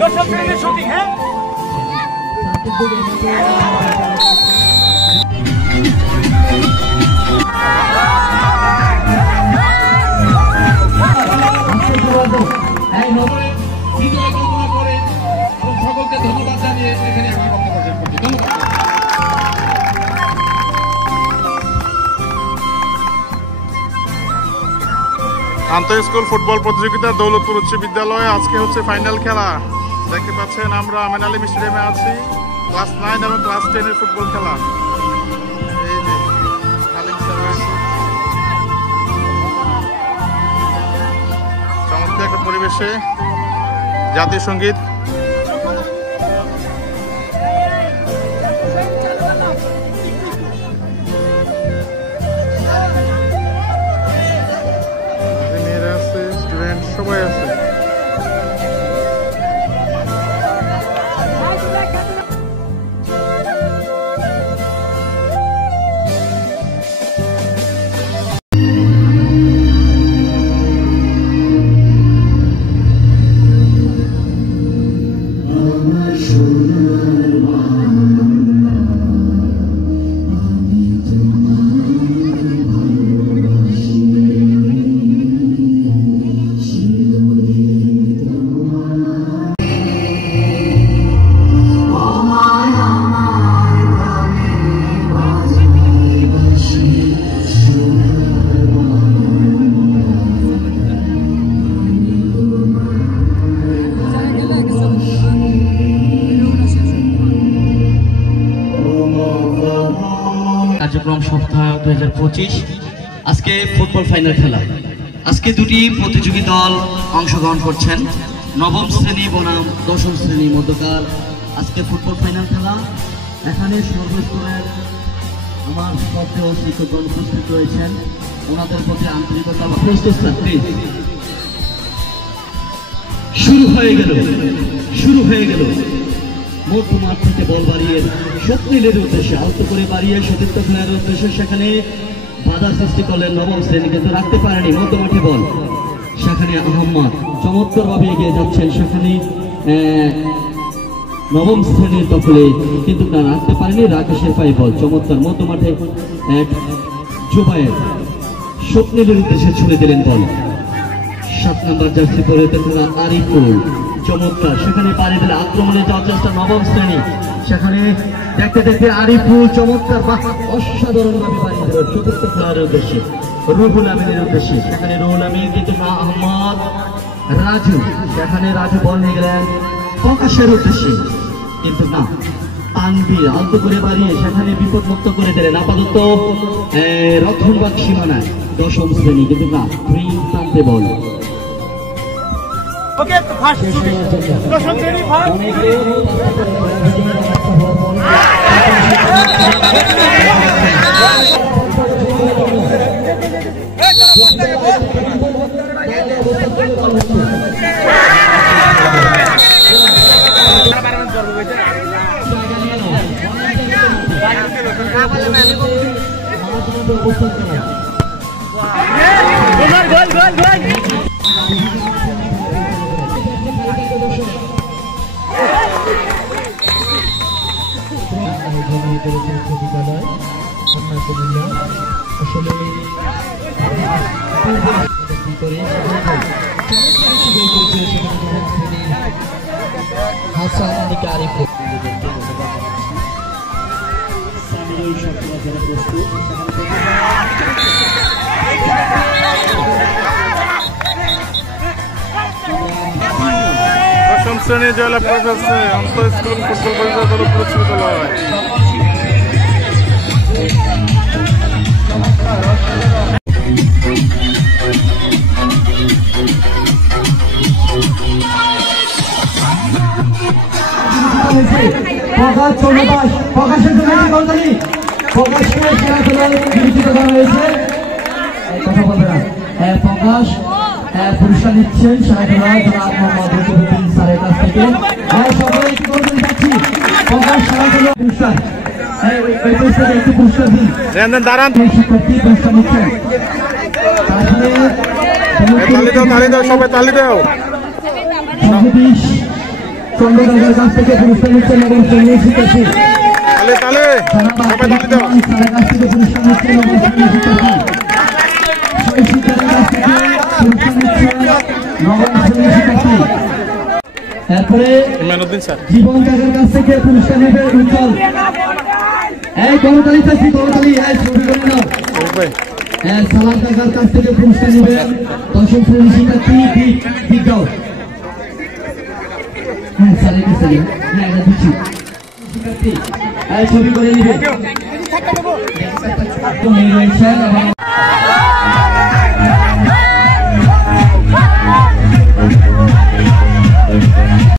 দশম শ্রেণীর শুটিং। হ্যাঁ সকলকে ধন্যবাদ জানিয়ে এখানে আমার বক্তব্য শেষ করছি। ধন্যবাদ। আন্তঃ স্কুল ফুটবল প্রতিযোগিতা দৌলতপুর উচ্চ বিদ্যালয়ে আজকে হচ্ছে ফাইনাল খেলা। দেখতে পাচ্ছেন আমরা আমিন আলী স্টেডিয়ামে আছি। ক্লাস 9 এবং ক্লাস 10 এর ফুটবল খেলা। এই যে হালিম স্যার রয়েছে। চমৎকার একটা পরিবেশে জাতীয় সঙ্গীত সবাই আছে। কার্যক্রম সপ্তাহ 2025 আজকে ফুটবল ফাইনাল খেলা। আজকে দুটি প্রতিযোগী দল অংশগ্রহণ করছেন, নবম শ্রেণী বনাম দশম শ্রেণী মধ্যকার আজকে ফুটবল ফাইনাল খেলা। এখানে সর্বস্তরের আমার শ্রদ্ধেয় শিক্ষকগণ উপস্থিত রয়েছেন, ওনাদের প্রতি আন্তরিকতা। শুরু হয়ে গেল মধ্যমাঠ থেকে বল বাড়িয়ে স্বপ্নিলের উদ্দেশ্যে আলতো করে বাড়িয়ে সতীর্থ খেলার উদ্দেশ্যে সেখানে বাধা সৃষ্টি করলেন নবম শ্রেণী, কিন্তু রাখতে পারেনি মধ্যমাঠে বল। সেখানে আহম্মদ চমৎকারভাবে এগিয়ে যাচ্ছেন, সেখানে নবম শ্রেণীর দখলে, কিন্তু না রাখতে পারেনি। রাকেশের পায়ে বল চমৎকার মধ্যমাঠে জুবায়ের স্বপ্নিলের উদ্দেশ্যে ছুড়ে দিলেন বল। 7 নম্বর জার্সি পরে আরিফুল চমৎকার সেখানে পাড়ি দিলে আক্রমণে যাওয়ার চেষ্টা নবম শ্রেণী। সেখানে দেখতে দেখতে আরিফুল চমৎকার বা অসাধারণ ভাবে পাড়ি দিল চতুর্থ খেলার উদ্দেশ্যে রুহুল আমিনের উদ্দেশ্যে। সেখানে রুহুল আমিন, কিন্তু না আহমদ রাজু, সেখানে রাজু বল নিয়ে গেলেন প্রকাশের উদ্দেশ্যে, কিন্তু না তানভীর আলতো করে বাড়িয়ে সেখানে বিপদ মুক্ত করে দিলেন আপাতত রক্ষণবাগ সীমানায় দশম শ্রেণী, কিন্তু না প্রান্তে বল। ওকে ফার্স্ট শুটিং দশম শ্রেণী ফার্স্ট দশম শ্রেণী জয়লাভ করেছে আন্তঃ স্কুল ফুটবল দৌলতপুর উচ্চ বিদ্যালয়। প্রকাশের জন্য কথা বলবে না। প্রকাশ পুরস্কার নিচ্ছেন স্বারের কাছ থেকে। সকলে যাচ্ছি প্রকাশ পুরস্কার একটি পুরস্কার দিন। শিক্ষার্থী পুরস্কার নিচ্ছেন, তারপরে চন্দ্রনগরের কাছ থেকে পুরস্কার নিচ্ছেন এবং শ্রেণীর শিক্ষার্থী তালে তালে সবাই তালি দাও। স্যারের কাছ থেকে পুরস্কার নিচ্ছেন এবং শ্রেণীর শিক্ষার্থী শৈশিক স্যারের কাছ থেকে পুরস্কার নিচ্ছেন নবম শ্রেণীর শিক্ষার্থী। এরপরে ইমানুদ্দিন স্যার জীবন কাকার কাছ থেকে পুরস্কার নেবে উজ্জ্বল। এই করতালি চাচ্ছি, করতালি, এই ছবি করে নাও। ভাই সালাম কাকার কাছ থেকে পুরস্কার নেবেন দশম শ্রেণীর শিক্ষার্থী বিজ্ঞাও। হ্যাঁ স্যারের কাছে হ্যাঁ এটা দিচ্ছি শিক্ষার্থী ছবি করে নেবে রয়েছেন এবং